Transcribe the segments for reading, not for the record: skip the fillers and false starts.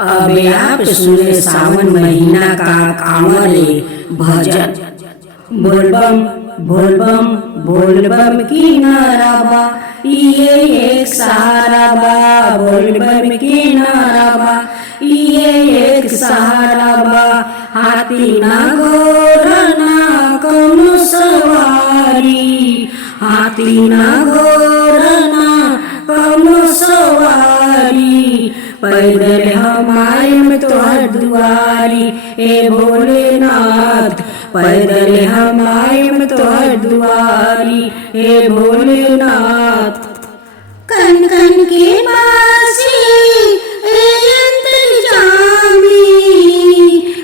अब आप सुने सावन महीना का कांवरे भजन। बोलबम बोलबम बोलबम की नाराबा, ये एक सहारा बा। बोलबम की नाराबा, ये एक सहारा बा। हाथी ना घोड़ा ना कौनो सवारी, हाथी ना घोड़ा ना कौनो सवारी। पैदल हम आएम तोहर दुआरी ए भोलेनाथ, पैदल हम आएम तोहर दुआरी ए भोलेनाथ। कन कन के बासी ए अंतर्यामी,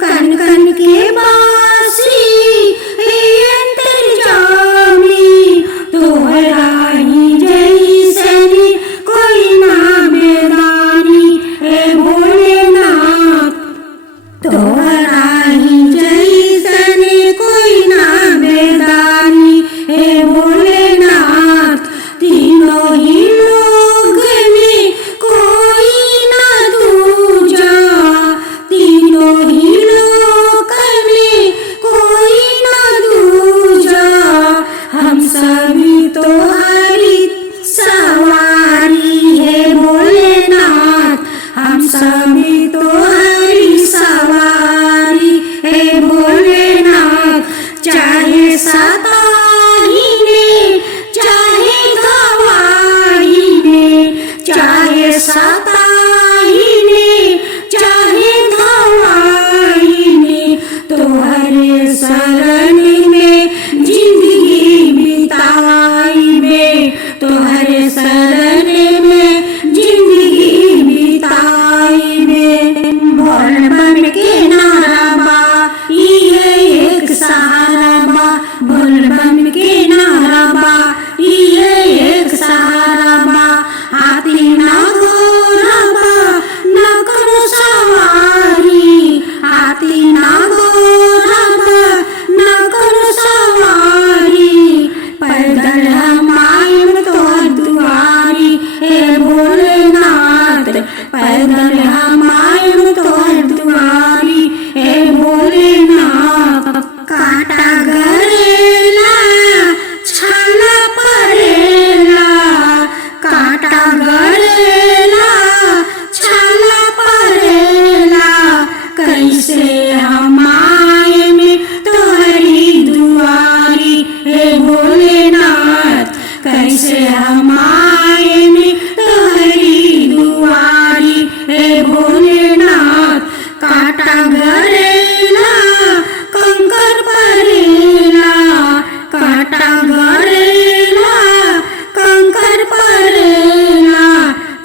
कन कन के बासी ए अंतर्यामी। तोहरा ही जैसन कोई ना बेदानी ए भोलेनाथ, तोहरा ही जैसन कोई ना बेदानी ए भोलेनाथ। तीनों ही लोग में कोई ना दूजा, तीनों ही लोग में कोई ना दूजा। हम सभी तोहरी सवारी है भोलेनाथ, हम सभी तोहरी सवारी है भोलेनाथ। चाहे सताही ने चाहे गवाही ने, चाहे सताही ने चाहे गवाही ने। तोहरे शरण में जिंदगी बिताई में, तोहरे शरण में जिंदगी बिताई में। बोलबम के नाराबा, ये एक सहारा बा। बोलबम के नाराबा, ये एक सहारा बा। हाथी ना घोड़ा बा ना कौनो सवारी, हाथी ना घोड़ा बा ना कौनो सवारी। पैदल हम आएम तोहर दुआरी ए भोलेनाथ, पैदल हम आएम तोहर दुआरी ए भोलेनाथ। कांटा गड़ेला छाला पड़ेला, कांटा गड़ेला छाला पड़ेला। कैसे हम आएम तोहरी दुआरी ए भोलेनाथ, कैसे हम आएम तोहरी दुआरी ए भोलेनाथ। कांटा गड़ेला कंकर पड़ेला, कांटा गड़ेला कंकर पड़ेला।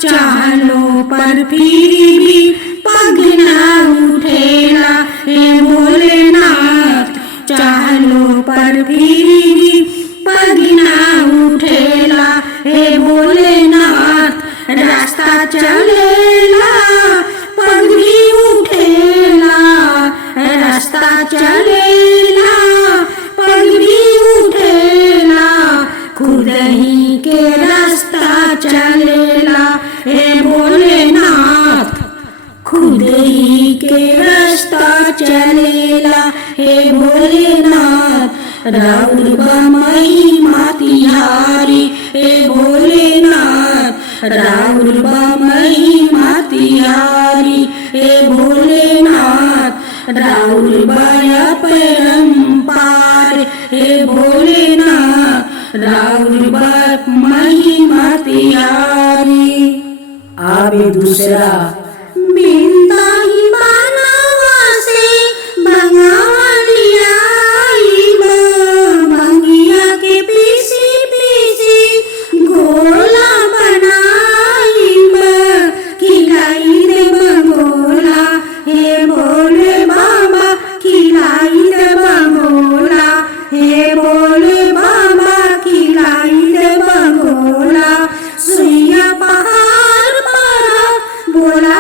चालो पर फिर भी पग ना उठेला ए भोलेनाथ, चालो पर फिर भी पग ना उठेला ए भोलेनाथ। रास्ता चलेला पग भी उठेला, रास्ता चलेला पग भी उठेला। खुद ही के रास्ता चलेला ए भोलेनाथ, खुद ही के रास्ता चलेला ए भोलेनाथ। राउर बमई मातिहारी ए भोलेनाथ, राउर बमई मातिहारी ए भोलेनाथ। राउर बया परम्पार ए भोलेनाथ, राउर बमई मातिहारी। आवे दूसरा बिंदा ही बनवा से बंगावा लियाई बा, बंगिया के पीसी पीसी गोला बनाई बा। खिलाई दे बंगोला हे भोले बाबा, खिलाई दे बंगोला हे भोले बाबा, खिलाई दे बंगोला। सुइया पहाड़ पर बोला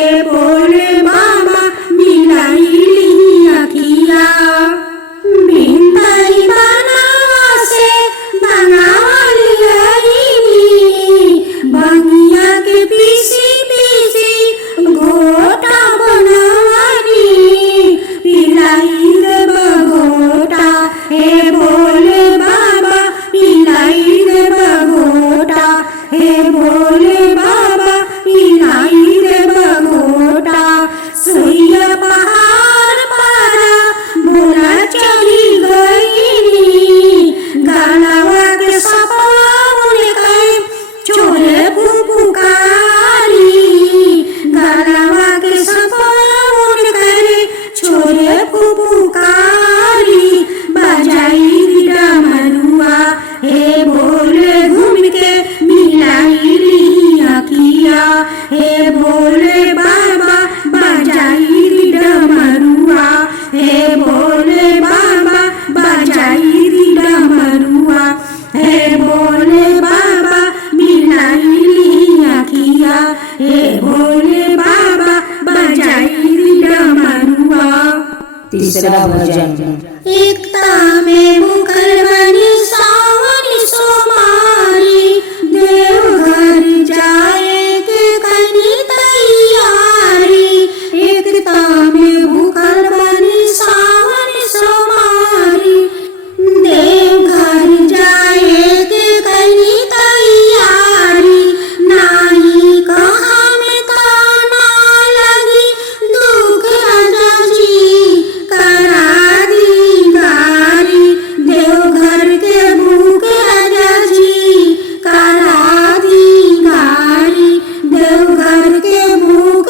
हे भोले बाबा मिलाई ली अखिया बिनताई बनावा से बनावाली बंगिया के पीसी पीसी घोटा बनवानी पिलाई दे बघोटा हे भोले बाबा पिलाई दे बघोटा हे भोले बाबा पिलाई दे बघोटा सुइया पहाड़ पारा भोला चली गई गालावा के सपावन कहे छोरे फुफुकारी गालावा के सपावन करे छोरे फुफुकारी बजाई डमरुआ हे भोले घूम के मिलाई ली अखिया हे भोले बाबा बजाई डमरुआ हे भोले बाबा बजाई डमरुआ हे भोले बाबा मिलाई ली अखिया हे भोले बाबा बजाई डमरुआ। तीसरा भजन। एकता में मुखर बनी सावन सोमारी देवघर जाए के कनी तैयारी एकता में मुखर बनी सावन सोमारी देवघर जाए के कनी तैयारी नाही कहाँ में ताना लगी दुख जी करा दी गारी देवघर के भूख जी करा दी गारी देवघर के भूख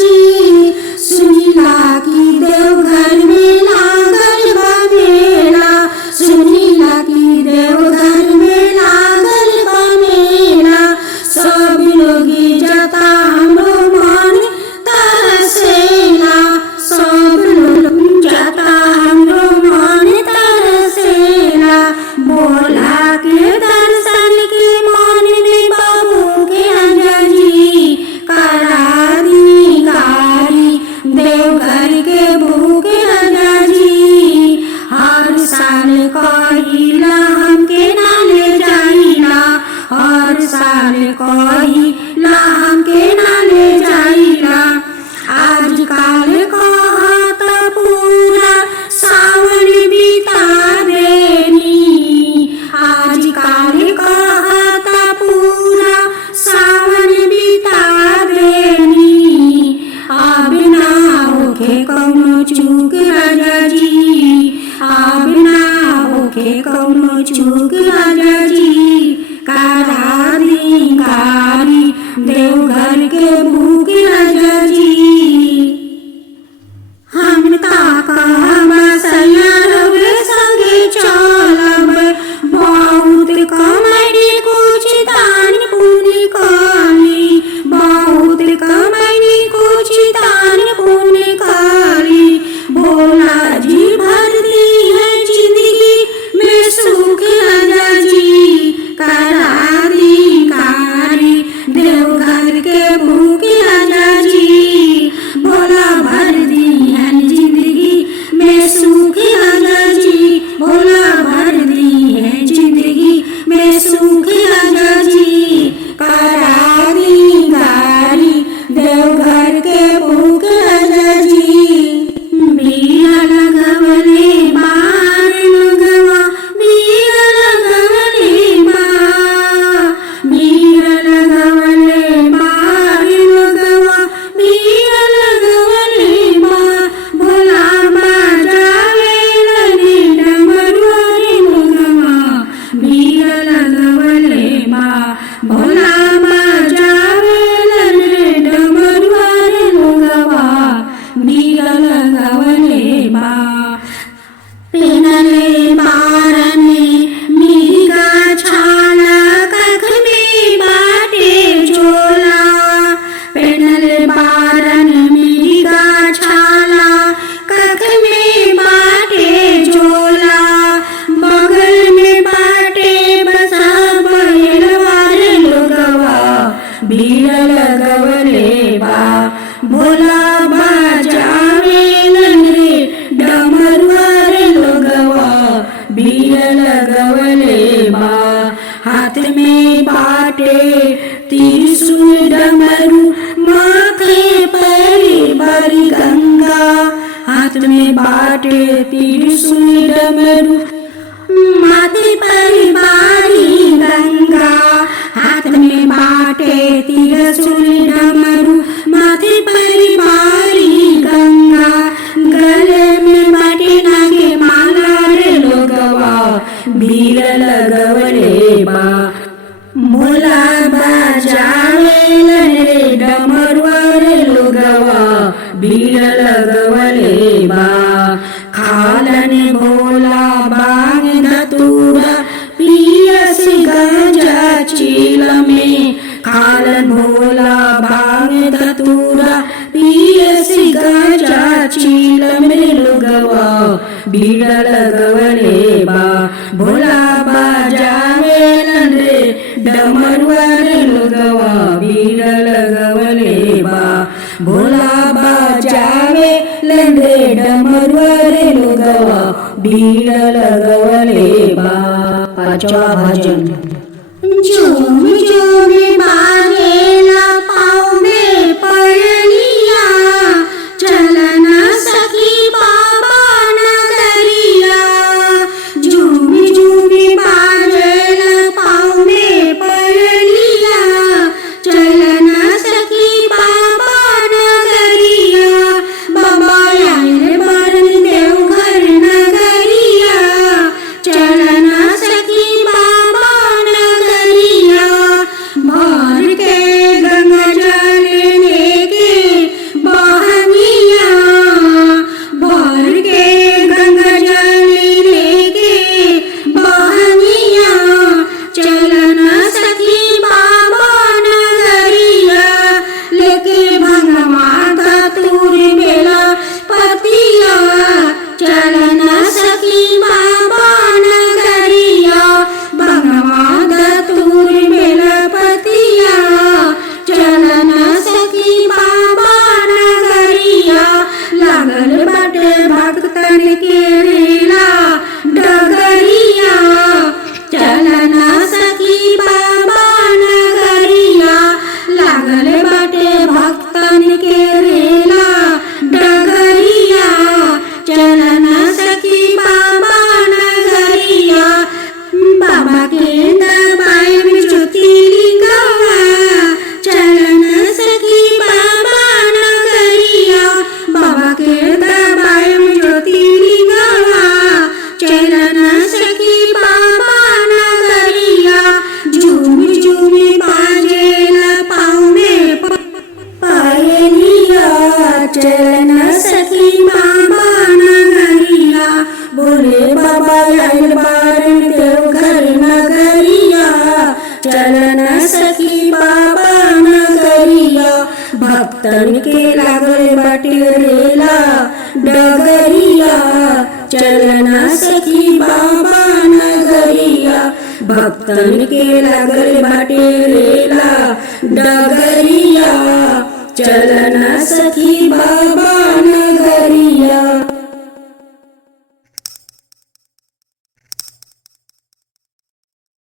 जी सुनीला की देवघर में लागल बा मेला सुनीला की देवघर में लागल बा मेला सब लोग जाता हमरो मन तरसेला सब लोग जाता हमरो मन तरसेला भोला के दर्शन के मन में बाबू के अंजलि करा दी गारी देवघर के भूखे अंजलि हर साल कहिला हमके ना ले जाइला हर साल कहिला हमके ना ले जाइला आजकल कहत पूरा सावन बिता देनी आजकल कहत पूरा सावन बिता देनी अब ना होखे कौनो चूक जी अब ना होखे कौनो चूक जी करा दी गारी देवघर के भूख जी हम ताका सैया लोग संगे चलब बहुत कमैनी कुछ दान पुण्य करी बहुत कमैनी कुछ दान पुण्य करी भोला जी भर दी है जिंदगी में सुख जी करा दी गारी देवघर के भूख जी भोला भर दी है जिंदगी में सुख जी भोला भर दी है जिंदगी में सुख जी करा दी गारी देवघर के भूख जी बीरा लगवले बार लगवा बीरा लगवले बीरा लगवले बार लगवा बीरा लगवले भोला बाजावे लने डमरुआ रे लगवा बीरा लगवले भोला बाजावे लने डमरुआ रे लगवा भोला बाजावेलन रे डमरुआ रे लोगवा बीर लगवले बा हाथ में बाटे त्रिशूल डमरू माथे पर भरी गंगा हाथ में बाटे त्रिशूल डमरू माथे पर भारी गंगा हाथ में बाटे त्रिशूल डमरू माथे पर भारी गंगा गले में बाटे नागे माला रे लोगवा बीर लगवले बा भोला बाजावेलन रे डमरुआ रे लोगवा बीर लगवले बा खालन भोला बांग धतूरा पियस गंजा चील में खालन भोला बांग धतूरा पियस गंजा चील में लोगवा बीर लगवले बा भोला बाजावेलन रे डमरुआ रे लोगवा बीर लगवले बा भोला बाजावेलन रे डमरुआ रे लोगवा बीर लगवले बा। पांचवा भजन। झूम झूम बाजेला पाँव में पयलिया चलन सखी बाबा नगरिया झूम झूम बाजेला पाँव में पयलिया चलन सखी बाबा नगरिया बाबा आइल बरन देवघर नगरिया चलन सखी बाबा नगरिया भर के गंगा जल लेके बहनिया भर के गंगा जल लेके बहनिया चलन सखी बाबा नगरिया लेके भंगवा धतूर बेला पतिया चलन सखी बाबा नगरिया भंगवा धतूर बेला पतिया चलन सखी बाबा नगरिया लागल बाटे भक्तन के रेला डगरिया चलन सखी बाबा नगरिया लागल बाटे भक्तन के रेला डगरिया चलन सखी बाबा नगरिया बाबा के दरबार में ज्योतिर्लिंगवा चलन सखी बाबा नगरिया बाबा के दरबार में ज्योतिर्लिंगवा चलन सखी बाबा नगरिया झूम झूम बाजेला पाँव में पायलिया चलन सखी बाबा नगरिया भोले बाबा आइल बारन देवघर नगरिया चलन सखी बाबा नगरिया भक्तन के लागल बाटे रेला डगरिया चलन सखी बाबा नगरिया भक्तन के लागल बाटे रेला डगरिया चलन सखी बाबा नगरिया।